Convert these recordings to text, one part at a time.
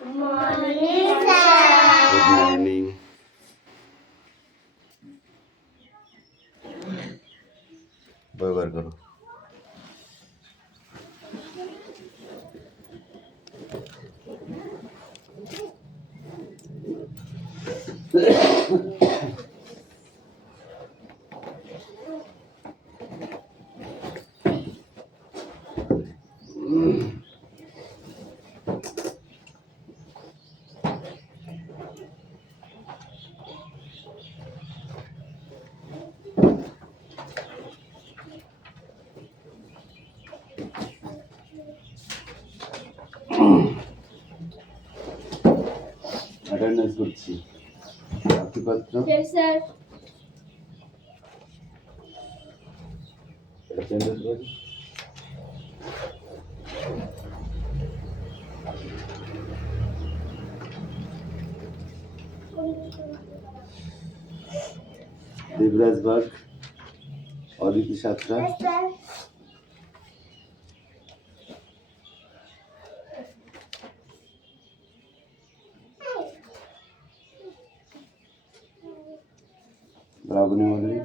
Morning, sir. Good morning. बॉय बार करो. अटेंडेंस করছি. প্রাপ্তিপত্র. Yes, sir. অ্যাটেন্ডেন্স করি. Debraj Bag, Aditi Satra, Yes, sir. রাবণী মল্লিক,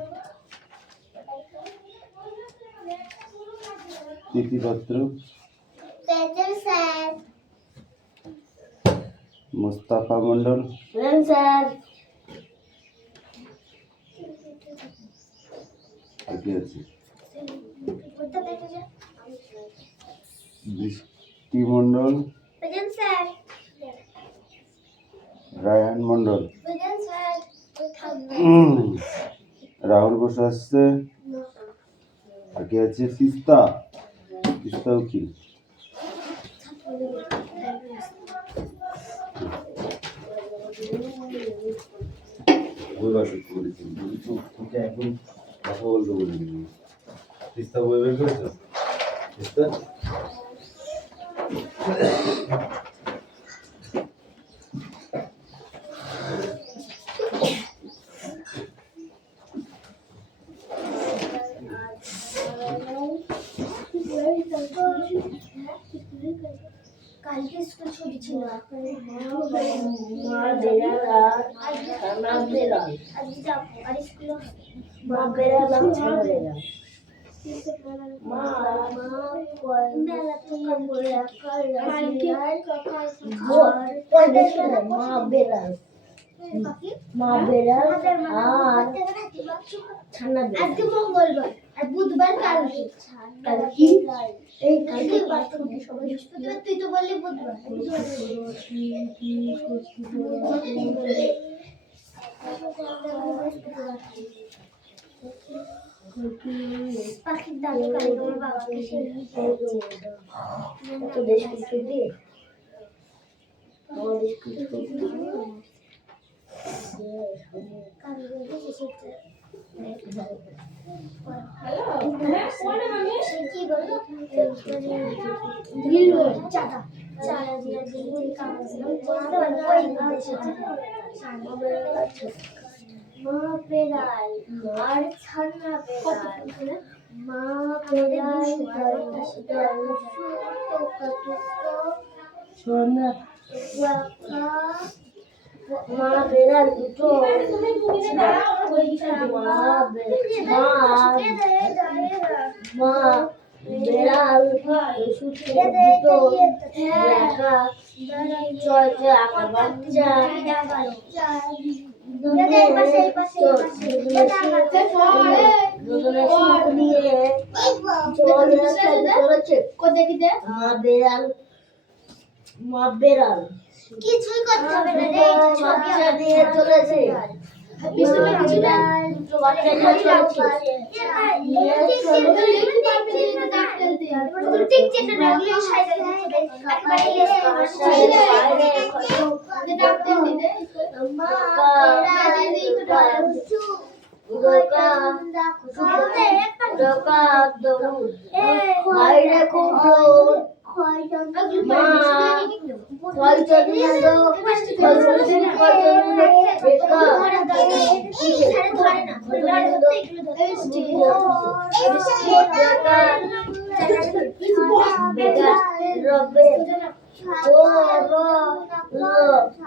তিথিপত্র, Yes, sir. Mustafa Mondal, Yes, sir. আর কি আছে? বৃষ্টি Mondal, Yes, sir. Raihan Mondal, Yes, sir. Rahul Basu আসছে. আর কি আছে? তিস্তা উকিল. বইবার করেছি তোকে এখন কথা বলতে বলিনি. তিস্তা বই বের করেছো? তিস্তা কালকে স্কুল ছুটি ছিল আর স্কুল আজকে মঙ্গলবার আর বুধবার কালকে এই কালকে বৃহস্পতিবার তুই তো বললি বুধবার পাখির দাদু কালকে আমার বাবাকে তো দেশ কিছু দিয়ে আমাদের আর ছানা বেড়াল মা বেড়াল সোনা মা বেড়াল দুটো মা বেড়াল দুটো আঁকা বাচ্চা মা বেড়াল কিছুই করতে হবে না রে বাচ্চা নিয়ে চলেছে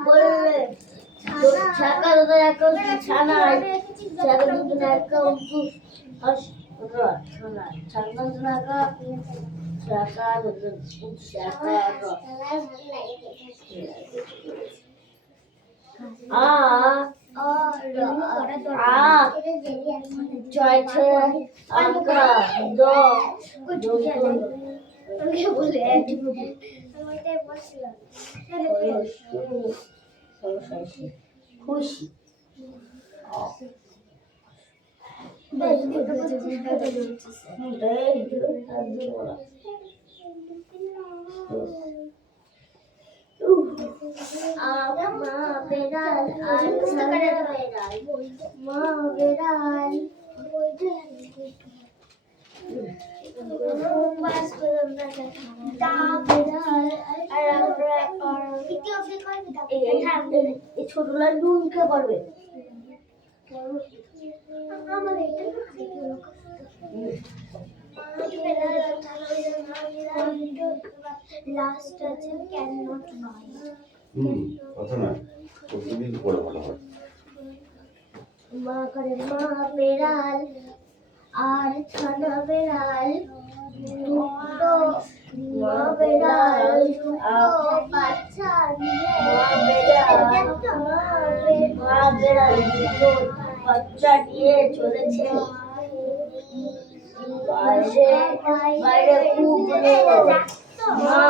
বললে ছাকা দাদা একটা ছানা ছাকা দুটো একটা ছানা ছাকা ছাকা ছাকা ছাকা ছয় ছয় আঁকা দ বলে খুশি মা বেড়াল মা বেড়াল ছোট লাড্ডু কে পারবে লাস্ট আছে ক্যান নট বাই কথা না প্রতিদিন পড়ে ভালো হয় মা করে মা বেড়াল আর ছানা বেড়াল দুটো মা বেড়াল দুটো বাচ্চা নিয়ে মা বেড়াল দুটো বাচ্চা নিয়ে চলেছে বাইরে খুব মা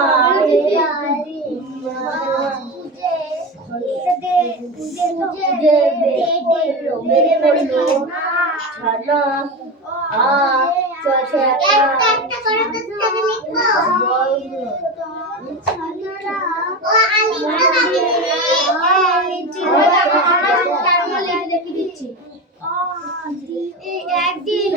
একদিন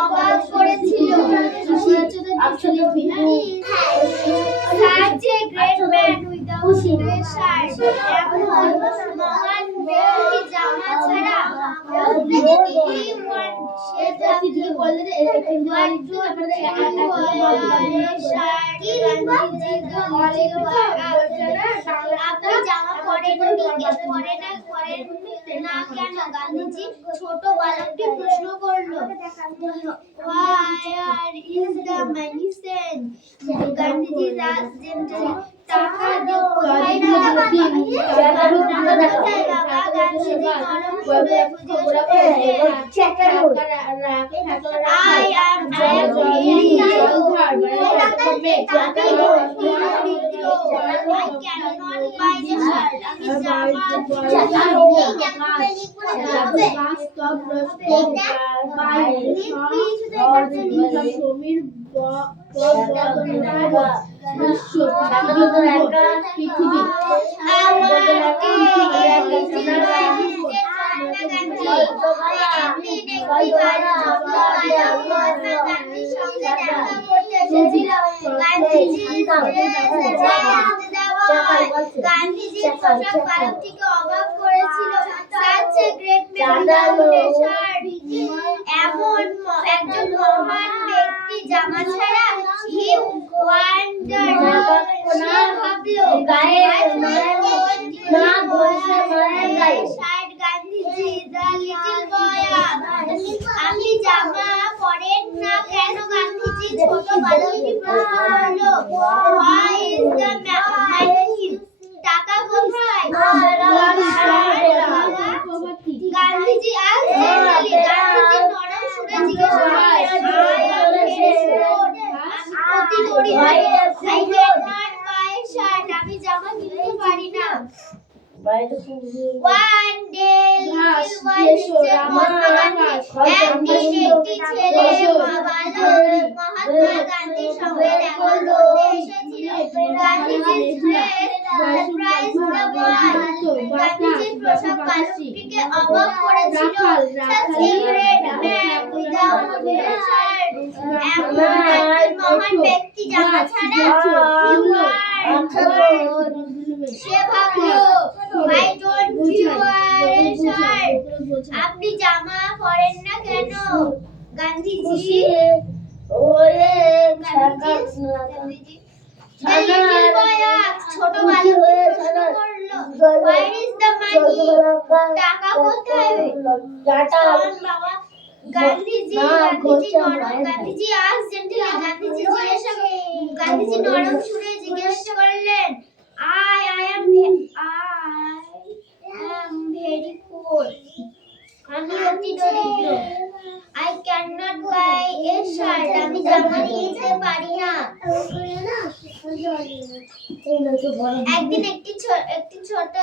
অবাক করেছিল জামা ছাড়া গান্ধীজি ছোট বালকটি প্রশ্ন করলো গান্ধীজি টাকা কোথায় পৃথিবী গান্ধীজির পোশাক বালকটিকে অবাক করেছিল। এমন একজন মহান ব্যক্তি জামা ছাড়া আপনি জামা পরেন না কেন? গান্ধীজি ছোট বালকটি প্রশ্ন টাকা কোথায়? গান্ধীজি নরম সুরে জিজ্ঞাসা আমি জামা কিনতে পারি না। One day, একটি ছেলে মহাত্মা গান্ধীর সঙ্গে দেখা করতে এসেছিল। গান্ধীজির পোশাক বালকটিকে অবাক করেছিল। এমন একজন মহান ব্যক্তি জামা ছাড়া সে ভাবলো why don't you wear a shirt? আপনি জামা পরেন না কেন? Gandhiji Gandhiji The little boy asked, ছোট বালক প্রশ্ন করলো, where is the money? টাকা কোথায়? শোন বাবা, গান্ধীজি asked gently, গান্ধীজি নরম সুরে জিজ্ঞেস করলেন, I am very poor. আমি অতি দরিদ্র। I cannot buy a shirt. আমি জামা কিনতে পারি না। একদিন একটি ছোট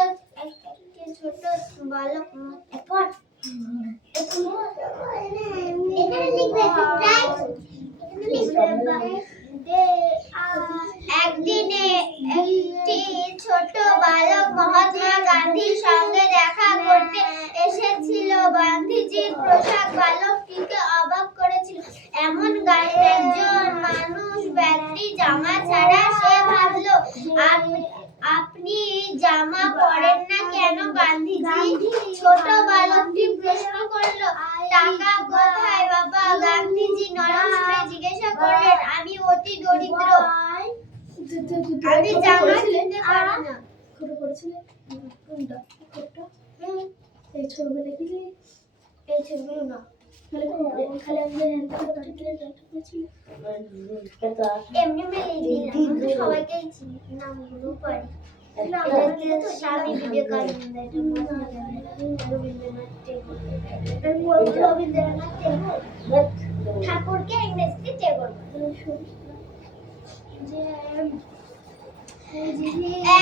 বালক একদিনে একটি ছোট বালক মহাত্মা গান্ধীর সঙ্গে দেখা করতে এসেছিল। গান্ধীজির পোশাক বালকটিকে অবাক করেছিল। এমন একজন মানুষ ব্যক্তি জামা ছাড়া। সে ভাবলো, আপনি জামা পরেন না কেন? গান্ধীজি ছোট বালকটি প্রশ্ন করলো, টাকা কোথায় বাবা? গান্ধীজি নরম সুরে জিজ্ঞাসা করলেন, আমি অতি দরিদ্র। আমি জামা কিনতে পারি না। ছোট করেছিল কোনটা? এই ছবিগুলো দেখি, এই ছবিগুলো না, খালি আমাদের এমনি মেলে সবাইকে নামগুলো পারি। স্বামী বিবেকানন্দ, রবীন্দ্রনাথ টেগোর, ঠাকুরকে ইংরেজিতে টেগোর।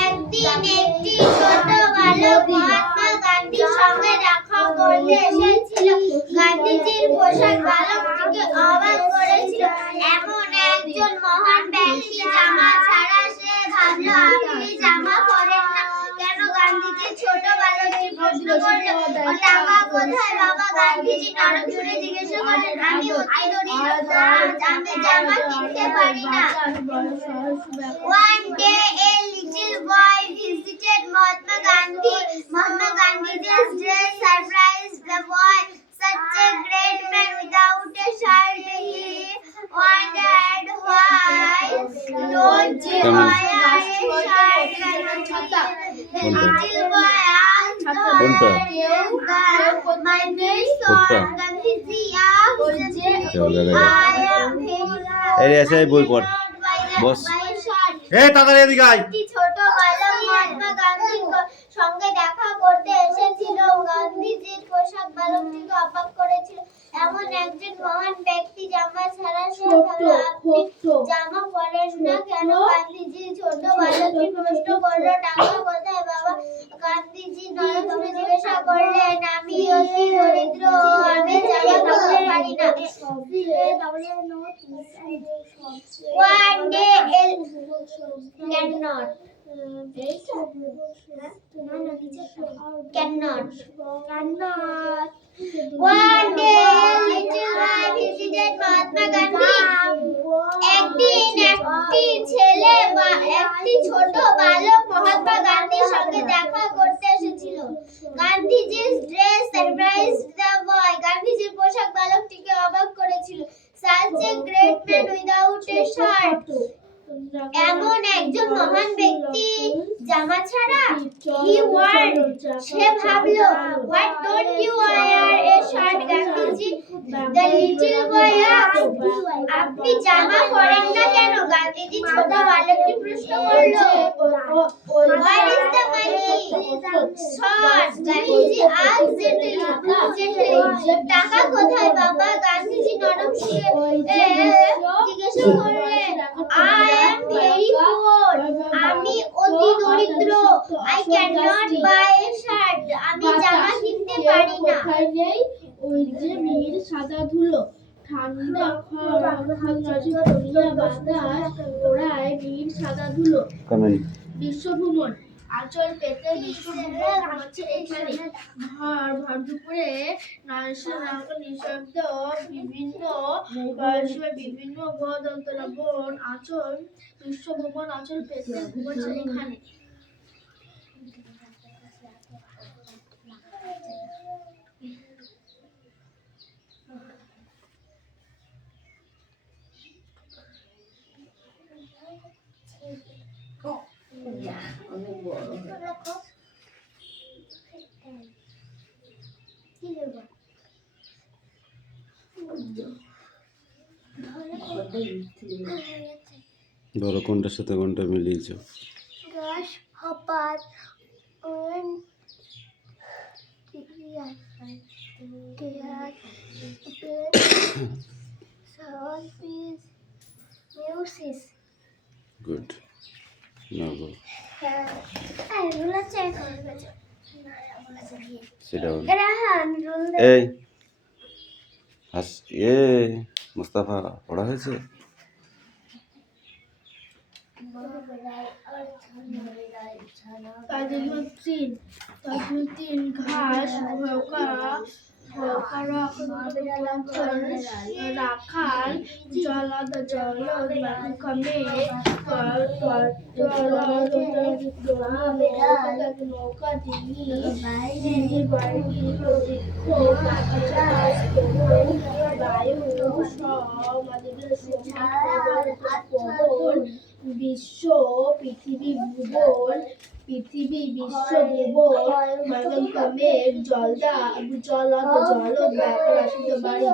একদিন একটি ছোট বালক মহাত্মা গান্ধীর সঙ্গে দেখা করতে এসেছিল। গান্ধীজির পোশাক বালকটিকে অবাক করেছিল। এমন একজন মহান ব্যক্তি জামা ছাড়া। সে ভাবলো, আপনি জামা পরেন না কেন? গান্ধীজি ছোট বালকটি প্রশ্ন করলো, টাকা কোথায় বাবা? গান্ধীজি নরম সুরে জিজ্ঞাসা করলেন, আমি অতি দরিদ্র। আমি জামা কিনতে পারি না। One day a little boy visited Mahatma Gandhi. Mahatma Gandhi's dress surprised the boy. Such a great man without a shirt. He wondered why don't you wear a shirt? The little boy asked my dear son. Gandhiji asked, I am very ऐसे ही बोल पड़ बस ए ताড়াতাড়ি এদিকে আয়। একটি ছোট বালক মহাত্মা গান্ধীর সঙ্গে দেখা করতে এসেছিল। গান্ধীজির পোশাক বালকটিকে অবাক করেছিল। এমন একজন মহান ব্যক্তি জামা ছাড়া। সে ভাবলো, আপনি জামা পরেন না কেন? গান্ধীজি ছোট বালকটি প্রশ্ন করলো, টাকা কোথায় বাবা? গান্ধীজি নরম সুরে জিজ্ঞাসা করলেন, আমি অতি দরিদ্র। আমি জামা কিনতে পারি না। One day cannot. One day little boy visited Mahatma Gandhi. একদিন একটি ছোট বালক মহাত্মা গান্ধীর সঙ্গে দেখা করতে এসেছিল। গান্ধীজির ড্রেস সারপ্রাইজড দ্য বয়। গান্ধীজির পোশাক বালকটিকে অবাক করেছিল। Such a great man without a shirt. এমন একজন মহান ব্যক্তি জামা ছাড়া। He wondered. সে ভাবলো, what don't you wear a shirt? Gandhiji the little boy asked, আপনি জামা পরেন না কেন? গান্ধীজি ছোট বালকটি প্রশ্ন করলো, where is the money? Short. Gandhiji asked gently, টাকা কোথায় বাবা? গান্ধীজি নরম সুরে জিজ্ঞাসা করলেন, I am very poor. আমি অতি দরিদ্র। I cannot buy a shirt. আমি জামা কিনতে পারি না। ওই যে মেয়ের সাদা ধুলো, ঠান্ডা বাতাস ওড়ায় নীল সাদা ধুলো। কমেন্ট বিশ্বভ্রমণ আঁচল পেতে বিশ্বভ্রমণ হচ্ছে এখানে। ভর দুপুরে নিঃশব্দ বিভিন্ন বয়সে বিভিন্ন গদন্তরা বোন আঁচল বিশ্বভ্রমণ আঁচল পেতে ঘুমাচ্ছে এখানে। ধরো কোনটার সাথে কোনটা মিলিয়েছো? গাছ হপাত গুড, নাও গো। সেটা এই হাস মুস্তাফা পড়া হয়েছে? তিন ঘাস রাখাল জলাদ কমে নৌকা ডিঙি বিশ্ব পৃথিবী ভূগোল পৃথিবী বিশ্ব ভূগোল মানবক্রমের জলদ রাশিত বাড়ি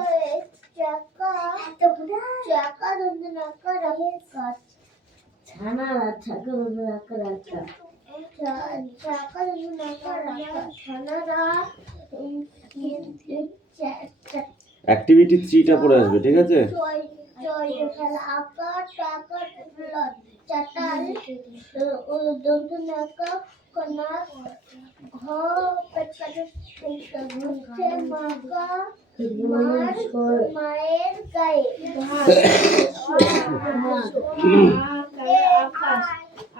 অ্যাক্টিভিটি 3টা পড়ে আসবে, ঠিক আছে? মায়ের গায়ে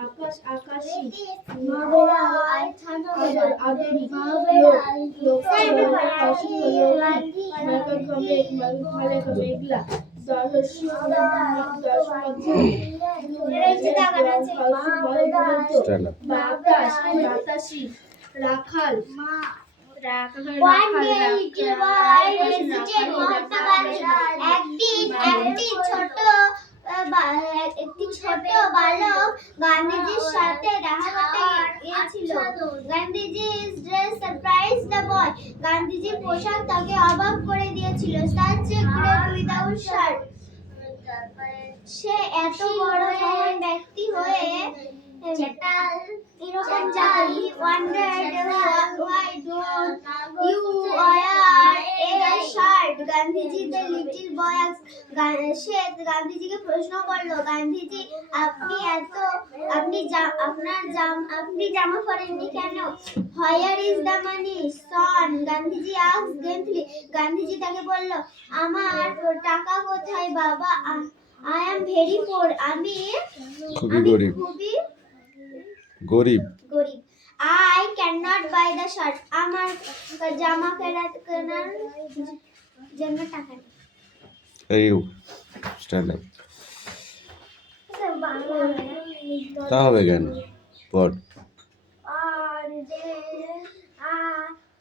আকাশ আকাশী মেঘলা বাতাসী রাখাল একটি ছোট বালক গান্ধীজির সাথে দেখা করতে গিয়েছিল। গান্ধীজির ড্রেস সারপ্রাইজ দ্য বয়। গান্ধীজির পোশাক তাকে অবাক করে দিয়েছিল। Such a great without shirt. সে এত বড় মহান ব্যক্তি হয়ে গান্ধীজি the little boy সে গান্ধীজিকে প্রশ্ন করলো, গান্ধীজি আপনি জামা পরেননি কেন? Where is the money, son? Gandhiji asked gently. Gandhiji তাকে বলল, আমার টাকা কোথায় বাবা? I am very poor. আমি খুবই গরিব। I cannot buy the shirt. আমার জামা কেনার জন্য টাকা নেই। এই স্ট্যান্ড আপ। তা হবে কেন? পড়।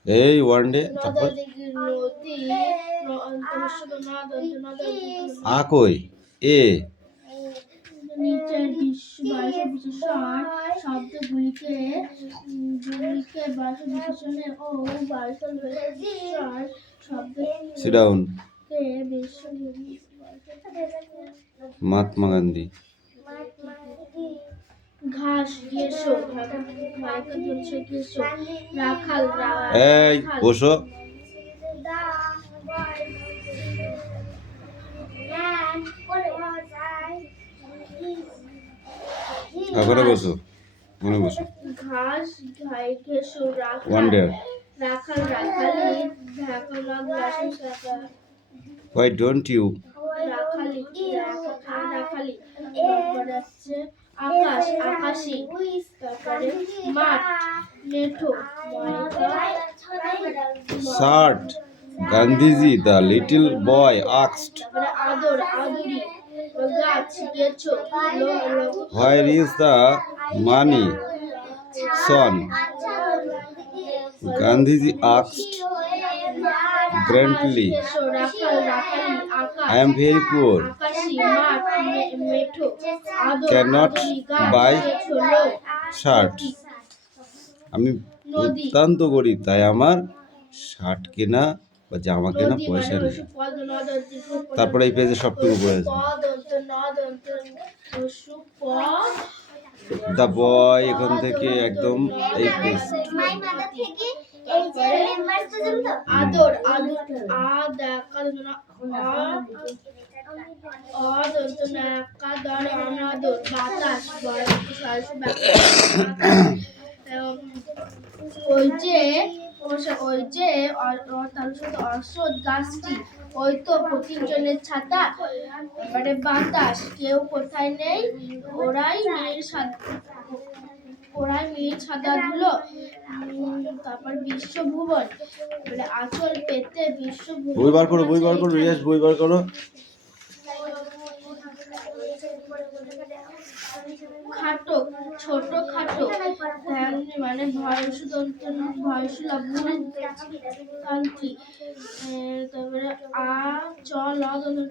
এই ওয়ান ডে আ কই এ নিচের শব্দগুলিকে বাক্য বিশেষণে ও বাক্য শব্দ সিট ডাউন। মহাত্মা গান্ধী। ঘাস গেছো রাখাল এই বসো। এখানে বসো, মনে বসো। ঘাস ঘেছো রাখাল রাখালি Why don't you? রাখালি আকাশ আকাশী মাঠ মেঠো shirt Gandhiji the little boy asked তারপরে আদর আদরি গাছ গেছো where is the money son Gandhiji asked grandly রাখাল রাখালি আকাশ আই এম ভেরি পুয়ার আকাশি মাঠ মেঠো আদর Cannot আদরি গাছ buy গেছো লোক শার্ট আমি অত্যন্ত গরিব তাই আমার শার্ট কেনা বা জামা কেনা নদী পয়সা মানে নেই পশু পদ নদন্তি তারপরে এই পেজে সবটুকু পড়েছে পদন্ত নদন্ত পশু পদ দ্য বয় এখান থেকে একদম এই পেজ মাই মাদার থেকে এই যে মেম্বার পর্যন্ত আদর আদর দেখা অদন্ত নাকা দর অনাদর বাতাস ওই যে অসৎ গাছটি ওই তো প্রতিজনের ছাতা এবারে বাতাস কেউ কোথায় নেই ওরাই মেয়ের সাদা ধুলো তারপর বিশ্বভুবন এবারে আঁচল পেতে বিশ্বভুবন বই বার করো রিয়াজ বই বার করো খাটো ছোট খাটো মানে ভয়সুলভ্রান্তি তারপরে আ চল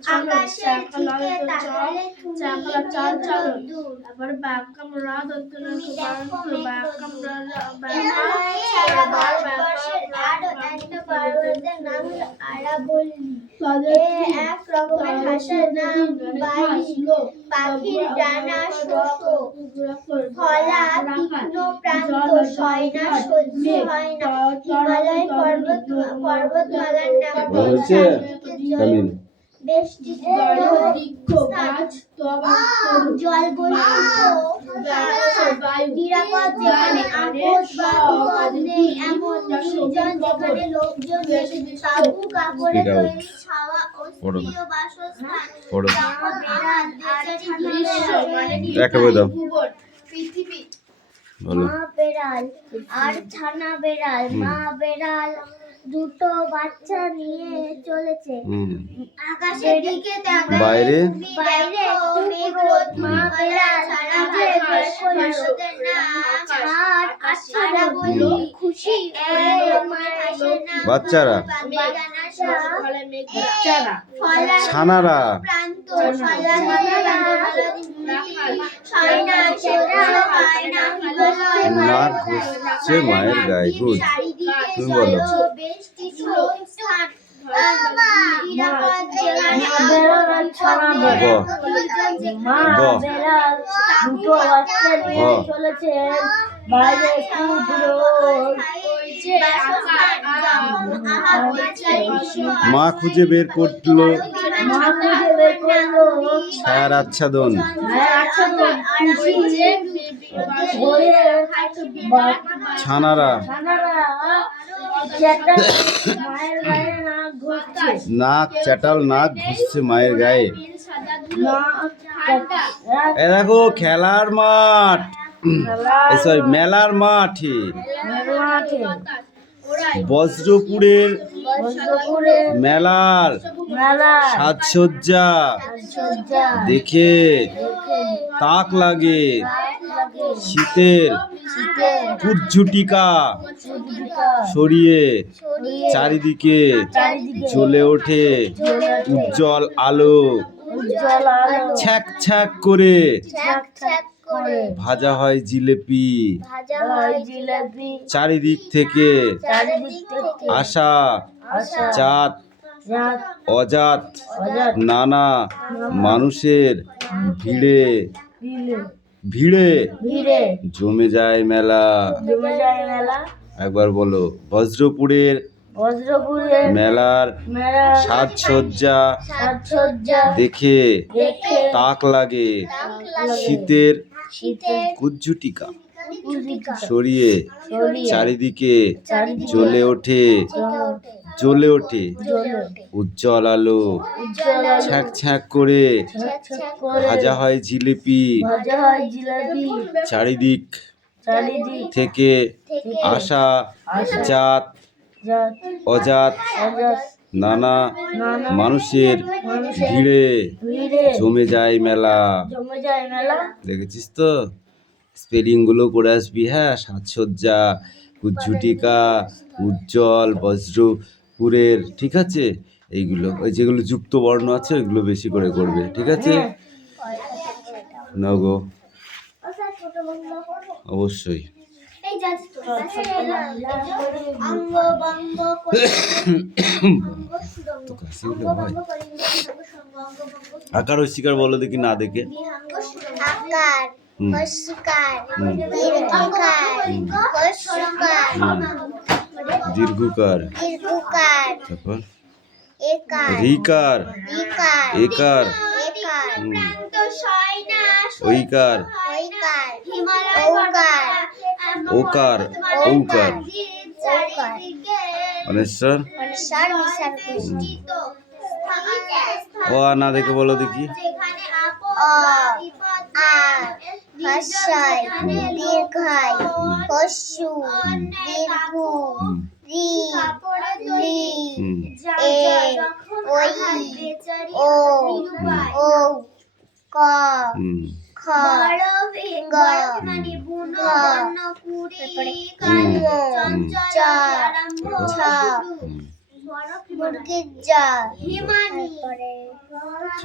আকাশের দিকে তাকালে চাকলা চাল চালন তারপরে বাক্যাম রা দন্তন বাক্যাম ভারতবর্ষের আরো একটা পর্বতের নাম হলো আরাবল্লী এক রকমের ভাষার নাম বাইলি পাখির ডানা শোষ ফলা তীক্ষ্ণ প্রান্ত সয়না সহ্য হয় না হিমালয় পর্বতমালার নাম হচ্ছে কামিন বেষ্টিত বৃক্ষ গাছ জল নিরাপদ যেখানে আপোষ বা বিপদ নেই এমন নির্জন যেখানে লোকজন নেই তাঁবু কাপড়ে তৈরি ছাওয়া ও স্থায়ী বাসস্থান পড়ো জামা বেড়াল বিশ্ব মানে একটা বই দাও ভুবন পৃথিবী বলো মা বেড়াল আর ছানা বেড়াল মা বেড়াল দুটো বাচ্চা নিয়ে চলেছে আকাশের দিকে তাকালে বাইরে বাইরে একটু মেঘ রোদ মা বেড়াল নিজের বের করলো আর আচ্ছারা বলল খুশি মার হাসির নাম বাচ্চারা বাচ্চারা ছানারা প্রান্ত ছয়না সেটা হয় না নাক ঘুষছে মায়ের গায়ে গুড তুমি বলো মা বেড়াল দুটো বাচ্চা নিয়ে চলেছেন বাইরে খুব রোদ মা খুঁজে বের করলো মা খুঁজে বের করলো ছায়ার আচ্ছাদন খুশি হয়ে ছানারা মায়ের গায়ে নাক ঘুরছে নাক চাটাল নাক ঘুষছে মায়ের গায়ে এ দেখো খেলার মাঠ সরি মেলার মাঠে বজ্রপুরের মেলার সাজসজ্জা দেখে তাক লাগে শীতের কুজ্জুটিকা সরিয়ে চারিদিকে জ্বলে ওঠে উজ্জ্বল আলো ছ্যাক ছ্যাক করে ভাজা হয় জিলেপি চারিদিক থেকে আসা জাত অজাত নানা মানুষের ভিড়ে ভিড়ে জমে যায় মেলা একবার বলো বজ্রপুরের মেলার সাজসজ্জা দেখে তাক লাগে শীতের কুজ্জুটিকা সরিয়ে চারিদিকে জ্বলে ওঠে উজ্জ্বল আলো ছ্যাঁক ছ্যাঁক করে ভাজা হয় জিলিপি চারিদিক চারিদিক থেকে আসা জাত অজাত নানা মানুষের ভিড়ে জমে যায় মেলা। দেখেছিস তো, স্পেলিং গুলো করে আসবি। হ্যাঁ, সাজসজ্জা, উজ্ঝুটিকা, উজ্জ্বল, বজ্রপুরের, ঠিক আছে? এইগুলো ওই যেগুলো যুক্ত বর্ণ আছে ওইগুলো বেশি করে করবে, ঠিক আছে? নগো, অবশ্যই। এই যাচ্ছি তো অঙ্গ বঙ্গ তো কাশি হলে হয়। আকার অস্বীকার বলো দেখি না দেখে। আকার হুম। হস্যকার দীর্ঘকার হস্যকার দীর্ঘকার, দীর্ঘকার তারপর একার রিকার, বিকার একার, একার হুম, প্রান্ত শয়না ঐকার, ঐকার হিমালয় ওকার ওকার, ঔকার, চারিদিকে অনেশ্বর। অনসার মিশার পুষ্টিত ও আ না দেখে বলো দেখি। যেখানে আপদ বিপদ আ হস্যয় দীর্ঘয় হস্যু দীর্ঘ হুম, রি লি হুম, এ ওই ও ও ক হুম, খ গ মানে বুনো বর্ণ কুড়ি কালো চঞ্চল আরম্ভ ছ হুম, মুরগির জ হিমানি ছ,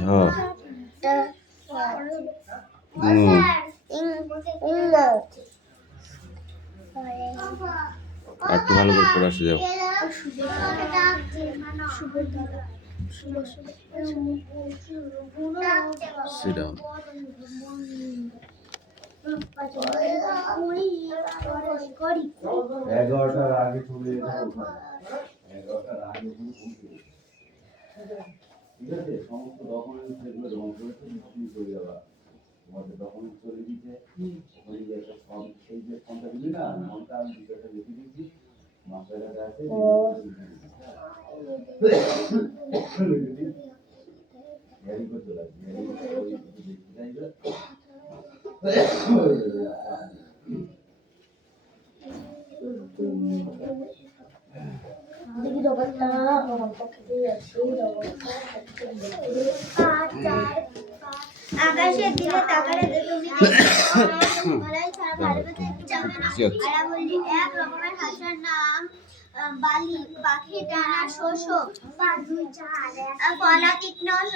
হুম, আর একটু ভালো করে পড়ে আসে যাও। Sit down. এগারোটার আগে চলে যেতে, 11টার আগে ঠিক আছে? সমস্ত ডকুমেন্টস যেগুলো জমা করেছে তুমি চলে যাবা। তোমাদের ডকুমেন্টস চলে দিতে ওখানে যে একটা ফর্ম, সেই যে ফর্মটা দিবি না, ফর্মটা আমি বিষয়টা লিখে দিচ্ছি, মাস্টারের কাছে আছে। ভেরি গুড চলে আসবে, ভেরি গুড দেখতে চাইবে। আকাশের দিকে তাকালে তুমি বলাই ছাড়া ভারতে থেকে যাবে না। আর বললি এক রকমের হাঁসের নাম বালি, পাখি ডানা শোষক, ফলা তীক্ষ্ণ